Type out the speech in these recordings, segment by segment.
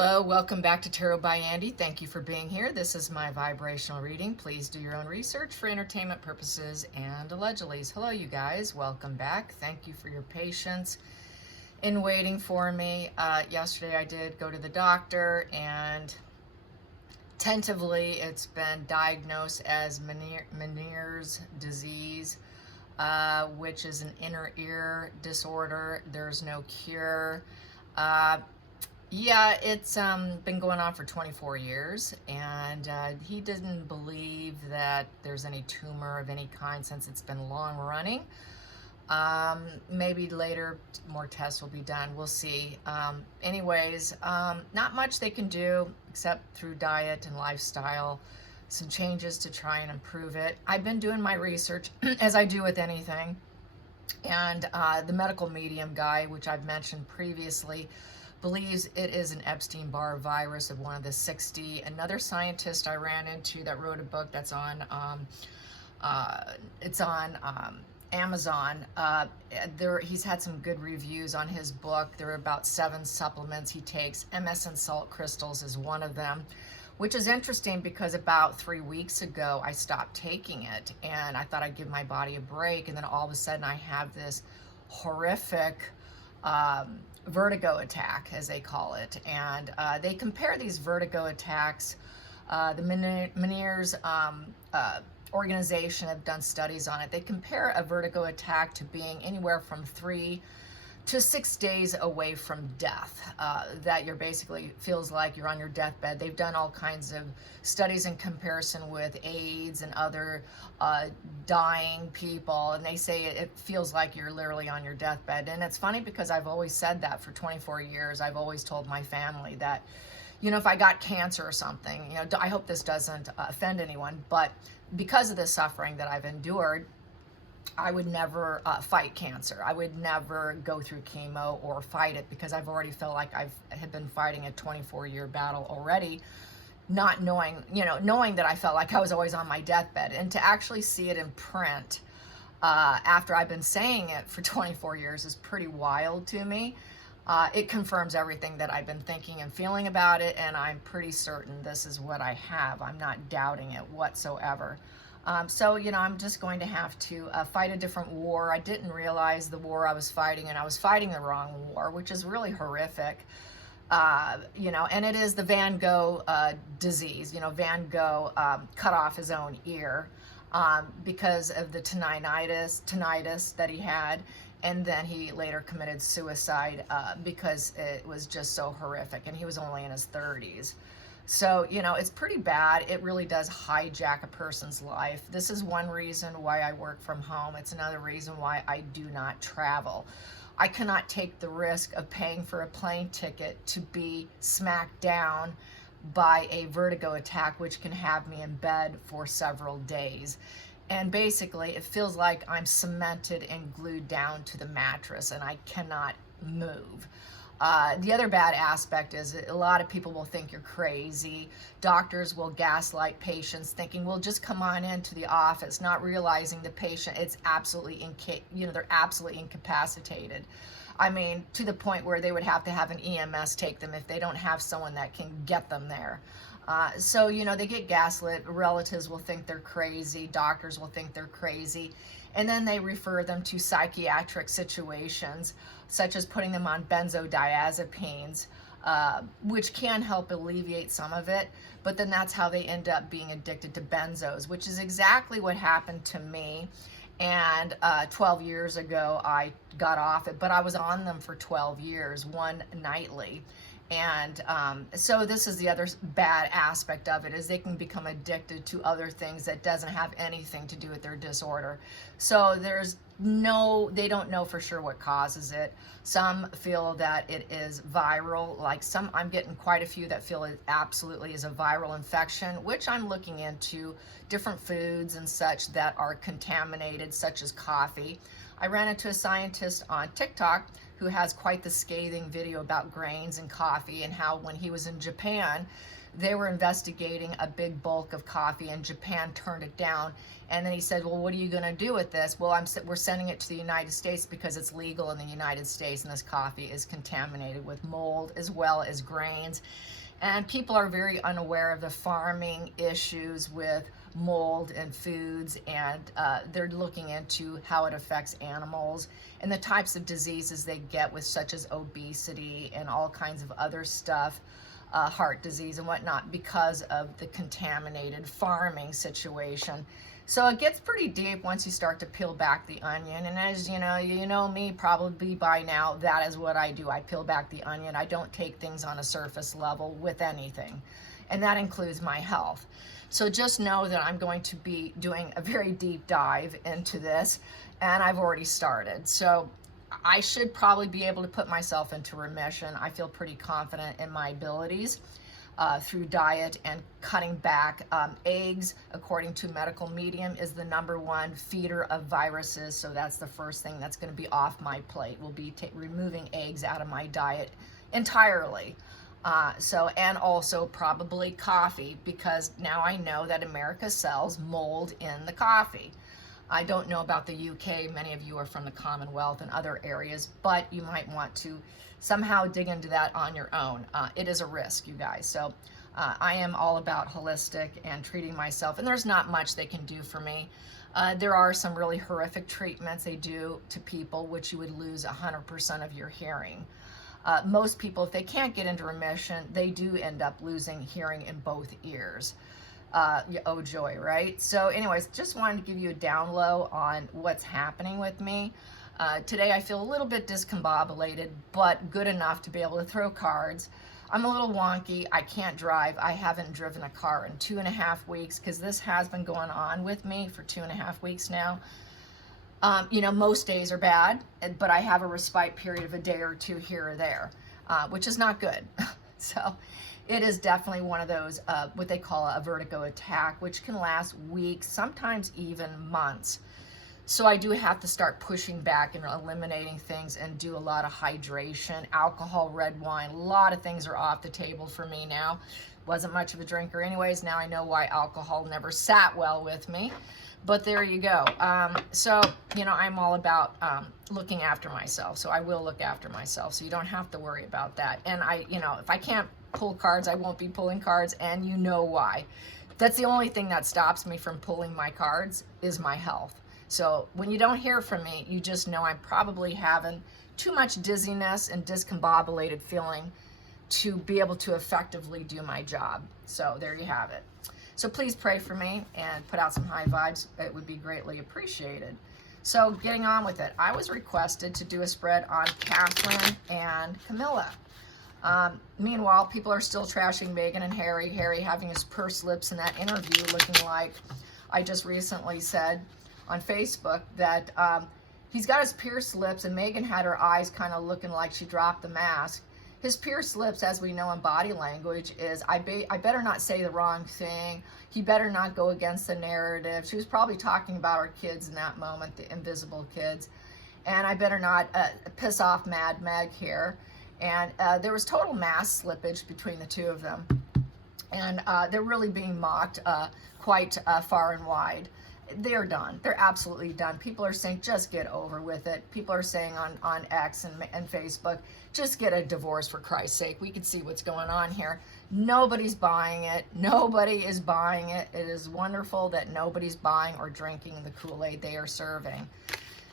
Hello, welcome back to Tarot by Andy. Thank you for being here. This is my vibrational reading. Please do your own research for entertainment purposes and allegedly. Hello, you guys. Welcome back. Thank you for your patience in waiting for me. Yesterday I did go to the doctor and tentatively it's been diagnosed as Meniere's disease, which is an inner ear disorder. There's no cure. Yeah, it's been going on for 24 years, and he didn't believe that there's any tumor of any kind since it's been long running. Maybe later more tests will be done. We'll see. Anyways, not much they can do except through diet and lifestyle, some changes to try and improve it. I've been doing my research, as I do with anything, and the medical medium guy, which I've mentioned previously, believes it is an Epstein-Barr virus of one of the 60. Another scientist I ran into that wrote a book that's on, Amazon. He's had some good reviews on his book. There are about 7 supplements he takes. MSM salt crystals is one of them, which is interesting because about 3 weeks ago I stopped taking it and I thought I'd give my body a break, and then all of a sudden I have this horrific vertigo attack, as they call it. And they compare these vertigo attacks. The Meniere's organization have done studies on it. They compare a vertigo attack to being anywhere from 3 to 6 days away from death, that you're basically feels like you're on your deathbed. They've done all kinds of studies in comparison with AIDS and other dying people, and they say it feels like you're literally on your deathbed. And it's funny because I've always said that for 24 years. I've always told my family that, you know, if I got cancer or something, you know, I hope this doesn't offend anyone, but because of the suffering that I've endured, I would never fight cancer. I would never go through chemo or fight it because I've already felt like I had been fighting a 24-year battle already, not knowing, you know, knowing that I felt like I was always on my deathbed. And to actually see it in print after I've been saying it for 24 years is pretty wild to me. It confirms everything that I've been thinking and feeling about it, and I'm pretty certain this is what I have. I'm not doubting it whatsoever. So, you know, I'm just going to have to fight a different war. I didn't realize the war I was fighting, and I was fighting the wrong war, which is really horrific. You know, and it is the Van Gogh disease. You know, Van Gogh cut off his own ear because of the tinnitus that he had. And then he later committed suicide because it was just so horrific. And he was only in his 30s. So, you know, it's pretty bad. It really does hijack a person's life. This is one reason why I work from home. It's another reason why I do not travel. I cannot take the risk of paying for a plane ticket to be smacked down by a vertigo attack, which can have me in bed for several days. And basically, it feels like I'm cemented and glued down to the mattress and I cannot move. The other bad aspect is a lot of people will think you're crazy. Doctors will gaslight patients thinking, well, just come on into the office, not realizing the patient, it's absolutely, they're absolutely incapacitated. I mean, to the point where they would have to have an EMS take them if they don't have someone that can get them there. So, you know, they get gaslit. Relatives will think they're crazy. Doctors will think they're crazy. And then they refer them to psychiatric situations, such as putting them on benzodiazepines, which can help alleviate some of it. But then that's how they end up being addicted to benzos, which is exactly what happened to me. And 12 years ago, I got off it, but I was on them for 12 years, one nightly. And so this is the other bad aspect of it, is they can become addicted to other things that doesn't have anything to do with their disorder. So they don't know for sure what causes it. Some feel that it is viral, I'm getting quite a few that feel it absolutely is a viral infection, which I'm looking into different foods and such that are contaminated, such as coffee. I ran into a scientist on TikTok who has quite the scathing video about grains and coffee, and how when he was in Japan, they were investigating a big bulk of coffee and Japan turned it down. And then he said, well, what are you going to do with this? Well, we're sending it to the United States because it's legal in the United States, and this coffee is contaminated with mold as well as grains. And people are very unaware of the farming issues with mold and foods, and they're looking into how it affects animals and the types of diseases they get with, such as obesity and all kinds of other stuff, heart disease and whatnot, because of the contaminated farming situation. So it gets pretty deep once you start to peel back the onion. And as you know me probably by now, that is what I do. I peel back the onion. I don't take things on a surface level with anything. And that includes my health. So just know that I'm going to be doing a very deep dive into this, and I've already started. So I should probably be able to put myself into remission. I feel pretty confident in my abilities. Through diet and cutting back. Eggs, according to medical medium, is the #1 feeder of viruses. So that's the first thing that's going to be off my plate. Will be removing eggs out of my diet entirely. And also probably coffee, because now I know that America sells mold in the coffee. I don't know about the UK. Many of you are from the Commonwealth and other areas, but you might want to somehow dig into that on your own. It is a risk, you guys. So I am all about holistic and treating myself, and there's not much they can do for me. There are some really horrific treatments they do to people, which you would lose 100% of your hearing. Most people, if they can't get into remission, they do end up losing hearing in both ears. Oh joy, right? So anyways, just wanted to give you a down low on what's happening with me. Today I feel a little bit discombobulated, but good enough to be able to throw cards. I'm a little wonky. I can't drive. I haven't driven a car in 2.5 weeks, because this has been going on with me for 2.5 weeks now. Most days are bad, but I have a respite period of a day or two here or there, which is not good. So it is definitely one of those, what they call a vertigo attack, which can last weeks, sometimes even months. So I do have to start pushing back and eliminating things and do a lot of hydration, alcohol, red wine. A lot of things are off the table for me now. Wasn't much of a drinker anyways. Now I know why alcohol never sat well with me. But there you go. I'm all about looking after myself. So I will look after myself. So you don't have to worry about that. And if I can't pull cards, I won't be pulling cards. And you know why. That's the only thing that stops me from pulling my cards is my health. So when you don't hear from me, you just know I'm probably having too much dizziness and discombobulated feeling to be able to effectively do my job. So there you have it. So please pray for me and put out some high vibes. It would be greatly appreciated. So getting on with it, I was requested to do a spread on Catherine and Camilla. Meanwhile, people are still trashing Meghan and Harry. Harry having his pursed lips in that interview, looking like I just recently said on Facebook that he's got his pierced lips, and Meghan had her eyes kind of looking like she dropped the mask. His pierced lips, as we know in body language, is I better not say the wrong thing. He better not go against the narrative. She was probably talking about her kids in that moment, the invisible kids. And I better not piss off Mad Meg here. And there was total mass slippage between the two of them. And they're really being mocked quite far and wide. They're done. They're absolutely done. People are saying, just get over with it. People are saying on X and Facebook, just get a divorce for Christ's sake. We can see what's going on here. Nobody's buying it. Nobody is buying it. It is wonderful that nobody's buying or drinking the Kool-Aid they are serving.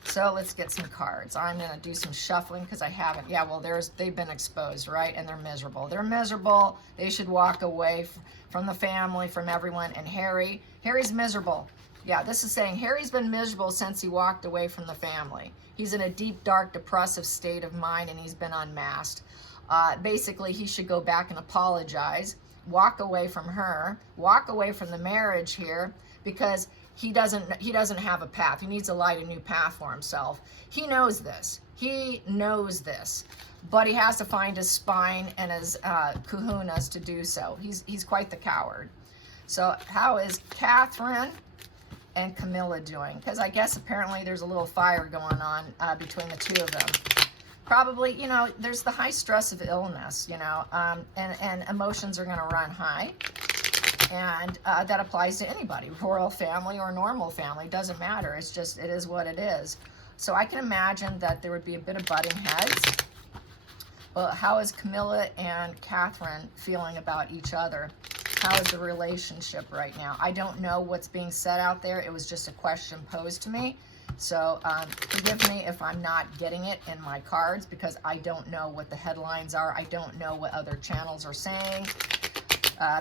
So let's get some cards. I'm going to do some shuffling because I haven't. Yeah, well, they've been exposed, right? And they're miserable. They're miserable. They should walk away from the family, from everyone. And Harry's miserable. Yeah, this is saying Harry's been miserable since he walked away from the family. He's in a deep, dark, depressive state of mind, and he's been unmasked. Basically, he should go back and apologize, walk away from her, walk away from the marriage here, because he doesn't have a path. He needs to light a new path for himself. He knows this. He knows this, but he has to find his spine and his kahunas to do so. He's quite the coward. So how is Catherine and Camilla doing? Because I guess apparently there's a little fire going on between the two of them. Probably, you know, there's the high stress of illness, you know, and emotions are going to run high. And that applies to anybody, royal family or normal family, doesn't matter. It's just, it is what it is. So I can imagine that there would be a bit of butting heads. Well, how is Camilla and Catherine feeling about each other? How is the relationship right now? I don't know what's being said out there. It was just a question posed to me. So forgive me if I'm not getting it in my cards, because I don't know what the headlines are. I don't know what other channels are saying,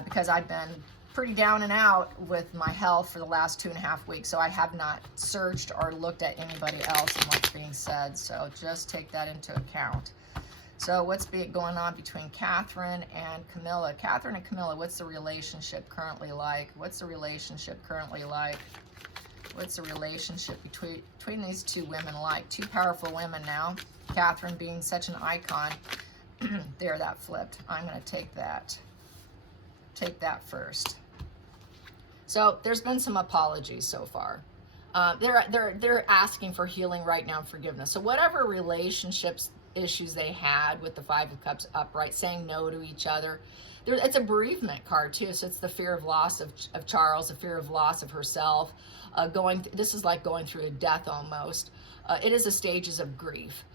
because I've been pretty down and out with my health for the last 2.5 weeks. So I have not searched or looked at anybody else and what's being said. So just take that into account. So what's going on between Catherine and Camilla? Catherine and Camilla, what's the relationship currently like? What's the relationship currently like? What's the relationship between these two women like? Two powerful women now. Catherine being such an icon. There, that flipped. I'm going to take that. Take that first. So there's been some apologies so far. They're asking for healing right now and forgiveness. So whatever relationships issues they had with the Five of Cups upright, saying no to each other. It's a bereavement card too, so it's the fear of loss of Charles, the fear of loss of herself. This is like going through a death almost. It is the stages of grief,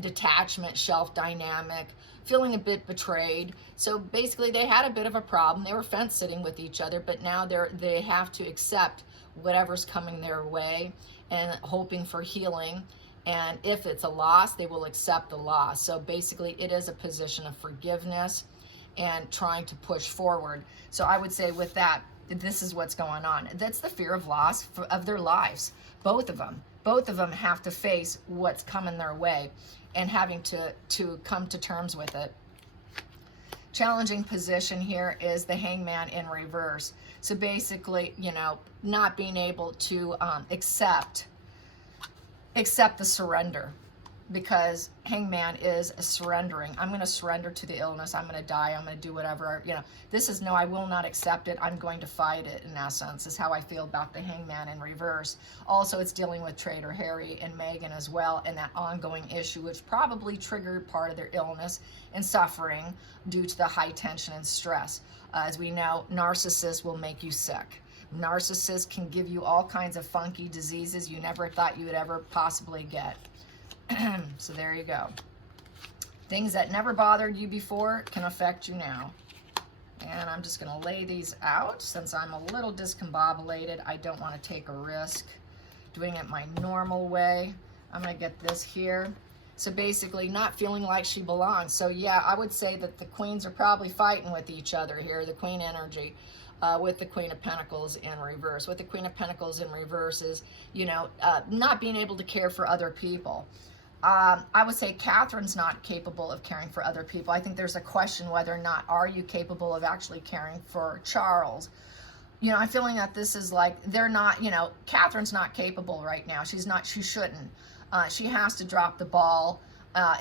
detachment, shelf dynamic, feeling a bit betrayed. So basically they had a bit of a problem. They were fence sitting with each other, but now they have to accept whatever's coming their way and hoping for healing. And if it's a loss, they will accept the loss. So basically it is a position of forgiveness and trying to push forward. So I would say with that, this is what's going on. That's the fear of loss of their lives. Both of them have to face what's coming their way and having to come to terms with it. Challenging position here is the Hangman in reverse. So basically, you know, not being able to accept the surrender, because Hangman is surrendering. I'm going to surrender to the illness. I'm going to die. I'm going to do whatever. You know, this is no, I will not accept it. I'm going to fight it, in essence, is how I feel about the Hangman in reverse. Also, it's dealing with Trader Harry and Meghan as well, and that ongoing issue, which probably triggered part of their illness and suffering due to the high tension and stress. As we know, narcissists will make you sick. Narcissists can give you all kinds of funky diseases you never thought you would ever possibly get. So there you go. Things that never bothered you before can affect you now. And I'm just going to lay these out since I'm a little discombobulated. I don't want to take a risk doing it my normal way. I'm going to get this here. So basically not feeling like she belongs. So yeah, I would say that the queens are probably fighting with each other here, the queen energy. With the Queen of Pentacles in reverse. With the Queen of Pentacles in reverse is, you know, not being able to care for other people. I would say Catherine's not capable of caring for other people. I think there's a question whether or not are you capable of actually caring for Charles. You know, I'm feeling that this is like, they're not, you know, Catherine's not capable right now. She shouldn't. She has to drop the ball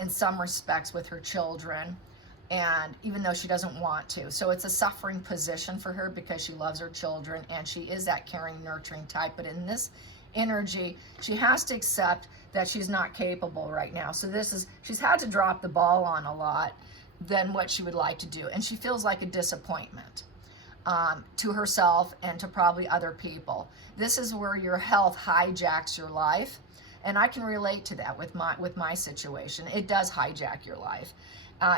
in some respects with her children. And even though she doesn't want to. So it's a suffering position for her because she loves her children and she is that caring, nurturing type. But in this energy, she has to accept that she's not capable right now. So she's had to drop the ball on a lot than what she would like to do. And she feels like a disappointment to herself and to probably other people. This is where your health hijacks your life. And I can relate to that with my situation. It does hijack your life.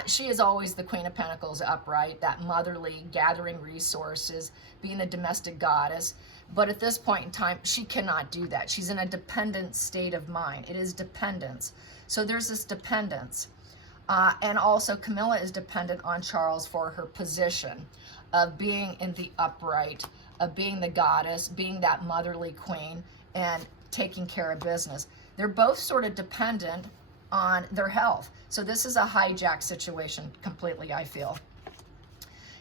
She is always the Queen of Pentacles upright, that motherly, gathering resources, being a domestic goddess. But at this point in time, she cannot do that. She's in a dependent state of mind. It is dependence. So there's this dependence. And also Camilla is dependent on Charles for her position of being in the upright, of being the goddess, being that motherly queen, and taking care of business. They're both sort of dependent on their health. So this is a hijack situation completely, I feel.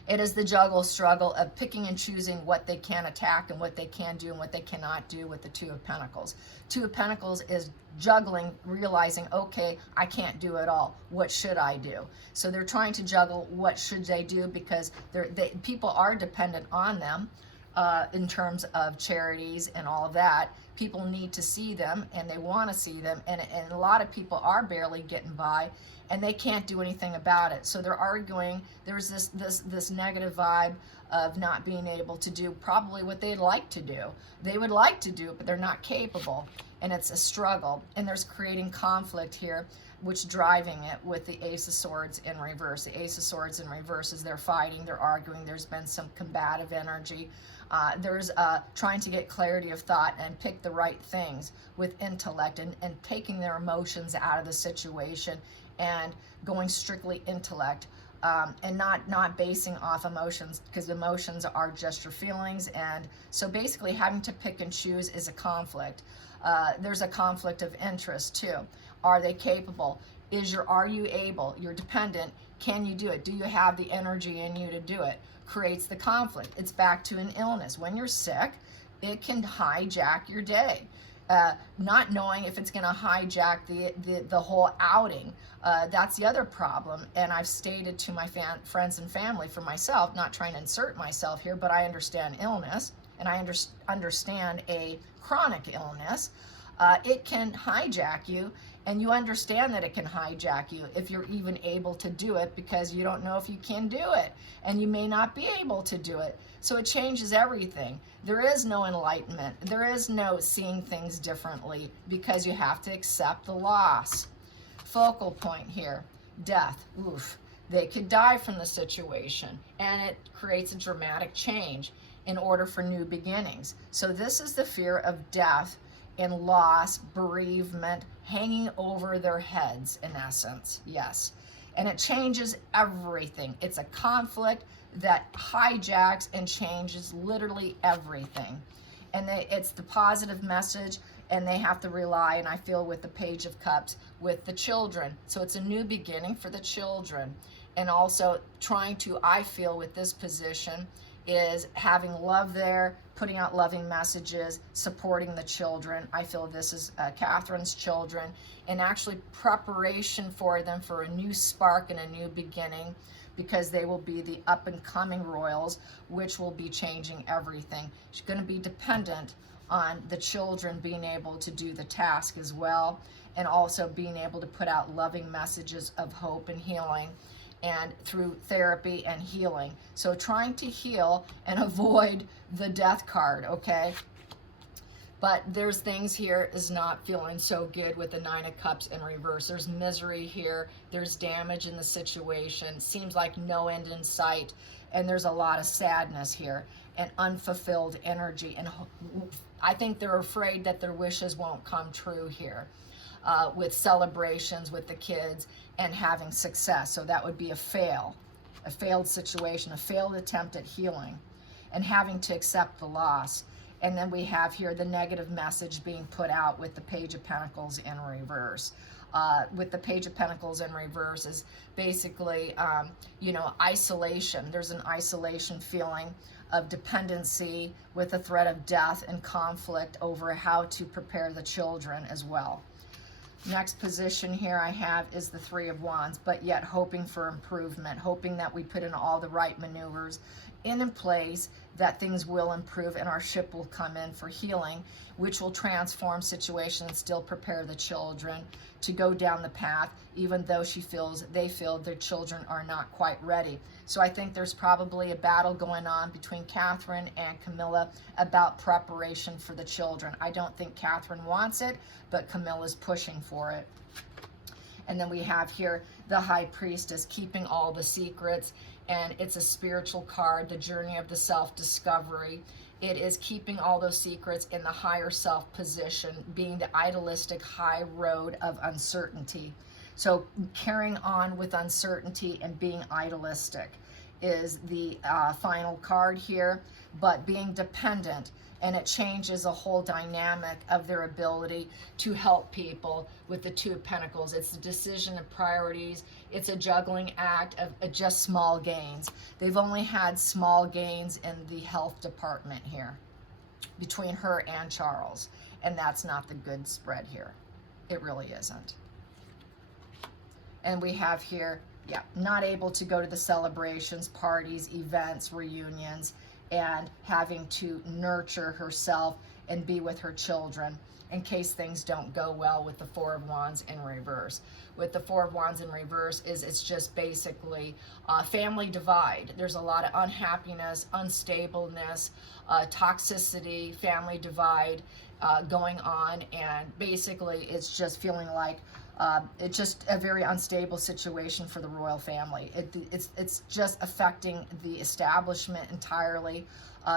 It is the juggle struggle of picking and choosing what they can attack and what they can do and what they cannot do with the Two of Pentacles. Two of Pentacles is juggling, realizing, okay, I can't do it all. What should I do? So they're trying to juggle what should they do because people are dependent on them. in terms of charities and all of that. People need to see them and they want to see them, and a lot of people are barely getting by and they can't do anything about it. So they're arguing. There's this negative vibe of not being able to do probably what they'd like to do. They would like to do it, but they're not capable, and it's a struggle. And there's creating conflict here, which driving it with the Ace of Swords in reverse. The Ace of Swords in reverse is they're fighting, they're arguing, there's been some combative energy. There's trying to get clarity of thought and pick the right things with intellect, and taking their emotions out of the situation and going strictly intellect, and not basing off emotions, because emotions are just your feelings. And so basically having to pick and choose is a conflict. There's a conflict of interest too. Are they capable? Are you able? You're dependent. Can you do it? Do you have the energy in you to do it? Creates the conflict. It's back to an illness. When you're sick, it can hijack your day. Not knowing if it's going to hijack the whole outing. That's the other problem. And I've stated to my friends and family, for myself, not trying to insert myself here, but I understand illness, and I understand a chronic illness. It can hijack you, and you understand that it can hijack you if you're even able to do it, because you don't know if you can do it, and you may not be able to do it. So it changes everything. There is no enlightenment. There is no seeing things differently, because you have to accept the loss. Focal point here, death. Oof. They could die from the situation, and it creates a dramatic change in order for new beginnings. So this is the fear of death and loss, bereavement, hanging over their heads, in essence. Yes. And it changes everything. It's a conflict that hijacks and changes literally everything. And it's the positive message, and they have to rely, and I feel with the Page of Cups, with the children. So it's a new beginning for the children. And also trying to, I feel with this position, is having love there, putting out loving messages, supporting the children. I feel this is Catherine's children, and actually preparation for them for a new spark and a new beginning, because they will be the up and coming royals, which will be changing everything. She's going to be dependent on the children being able to do the task as well, and also being able to put out loving messages of hope and healing, and through therapy and healing. So trying to heal and avoid the death card, okay? But there's things here is not feeling so good with the Nine of Cups in reverse. There's misery here. There's damage in the situation. Seems like no end in sight. And there's a lot of sadness here and unfulfilled energy. And I think they're afraid that their wishes won't come true here. With celebrations with the kids and having success. So that would be a failed situation, a failed attempt at healing, and having to accept the loss. And then we have here the negative message being put out with the Page of Pentacles in reverse. With the Page of Pentacles in reverse is basically, isolation. There's an isolation feeling of dependency with the threat of death and conflict over how to prepare the children as well. Next position here I have is the Three of Wands, but yet hoping for improvement, hoping that we put in all the right maneuvers in place, that things will improve and our ship will come in for healing, which will transform situations and still prepare the children to go down the path, even though they feel their children are not quite ready. So I think there's probably a battle going on between Catherine and Camilla about preparation for the children. I don't think Catherine wants it, but Camilla's pushing for it. And then we have here the High Priestess, keeping all the secrets, and it's a spiritual card, the journey of the self-discovery. It is keeping all those secrets in the higher self position, being the idealistic high road of uncertainty. So carrying on with uncertainty and being idealistic is the final card here, but being dependent, and it changes the whole dynamic of their ability to help people with the Two of Pentacles. It's the decision of priorities. It's a juggling act of just small gains. They've only had small gains in the health department here between her and Charles, and that's not the good spread here. It really isn't. And we have here, not able to go to the celebrations, parties, events, reunions, and having to nurture herself and be with her children in case things don't go well with the Four of Wands in reverse. With the Four of Wands in reverse it's just basically family divide. There's a lot of unhappiness, unstableness, toxicity, family divide going on, and basically it's just feeling like it's just a very unstable situation for the royal family. It's just affecting the establishment entirely.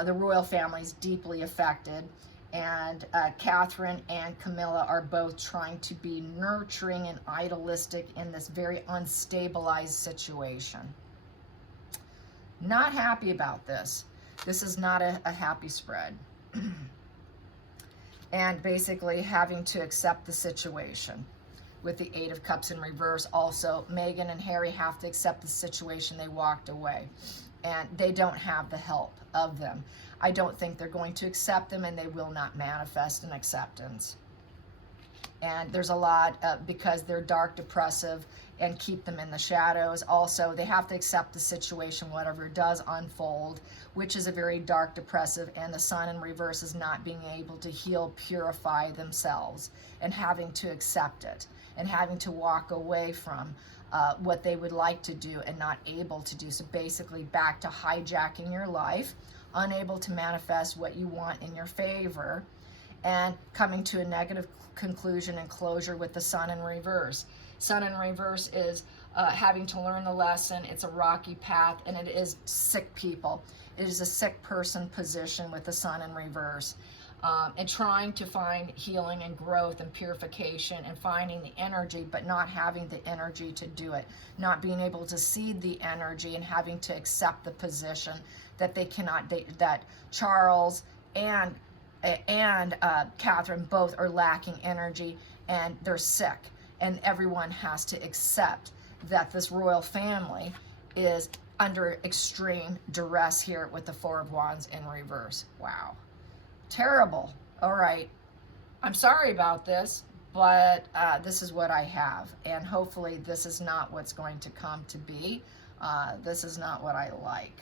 The royal family is deeply affected. And Catherine and Camilla are both trying to be nurturing and idealistic in this very unstabilized situation. Not happy about this. This is not a happy spread. And basically having to accept the situation. With the Eight of Cups in reverse, also, Meghan and Harry have to accept the situation. They walked away. And they don't have the help of them. I don't think they're going to accept them, and they will not manifest an acceptance. And there's a lot because they're dark, depressive, and keep them in the shadows. Also, they have to accept the situation, whatever does unfold, which is a very dark, depressive, and the Sun in reverse is not being able to heal, purify themselves, and having to accept it, and having to walk away from what they would like to do and not able to do. So basically back to hijacking your life, unable to manifest what you want in your favor, and coming to a negative conclusion and closure with the Sun in reverse. Sun in reverse is having to learn the lesson. It's a rocky path, and it is sick people. It is a sick person position with the Sun in reverse. And trying to find healing and growth and purification and finding the energy, but not having the energy to do it, not being able to see the energy and having to accept the position that they cannot, that Charles and Catherine both are lacking energy and they're sick, and everyone has to accept that this royal family is under extreme duress here with the Four of Wands in reverse. Wow. Terrible. All right. I'm sorry about this, but this is what I have. And hopefully this is not what's going to come to be. This is not what I like.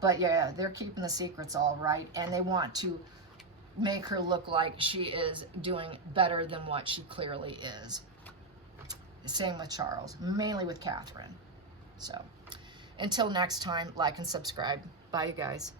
But yeah, they're keeping the secrets all right. And they want to make her look like she is doing better than what she clearly is. Same with Charles, mainly with Catherine. So until next time, like and subscribe. Bye, you guys.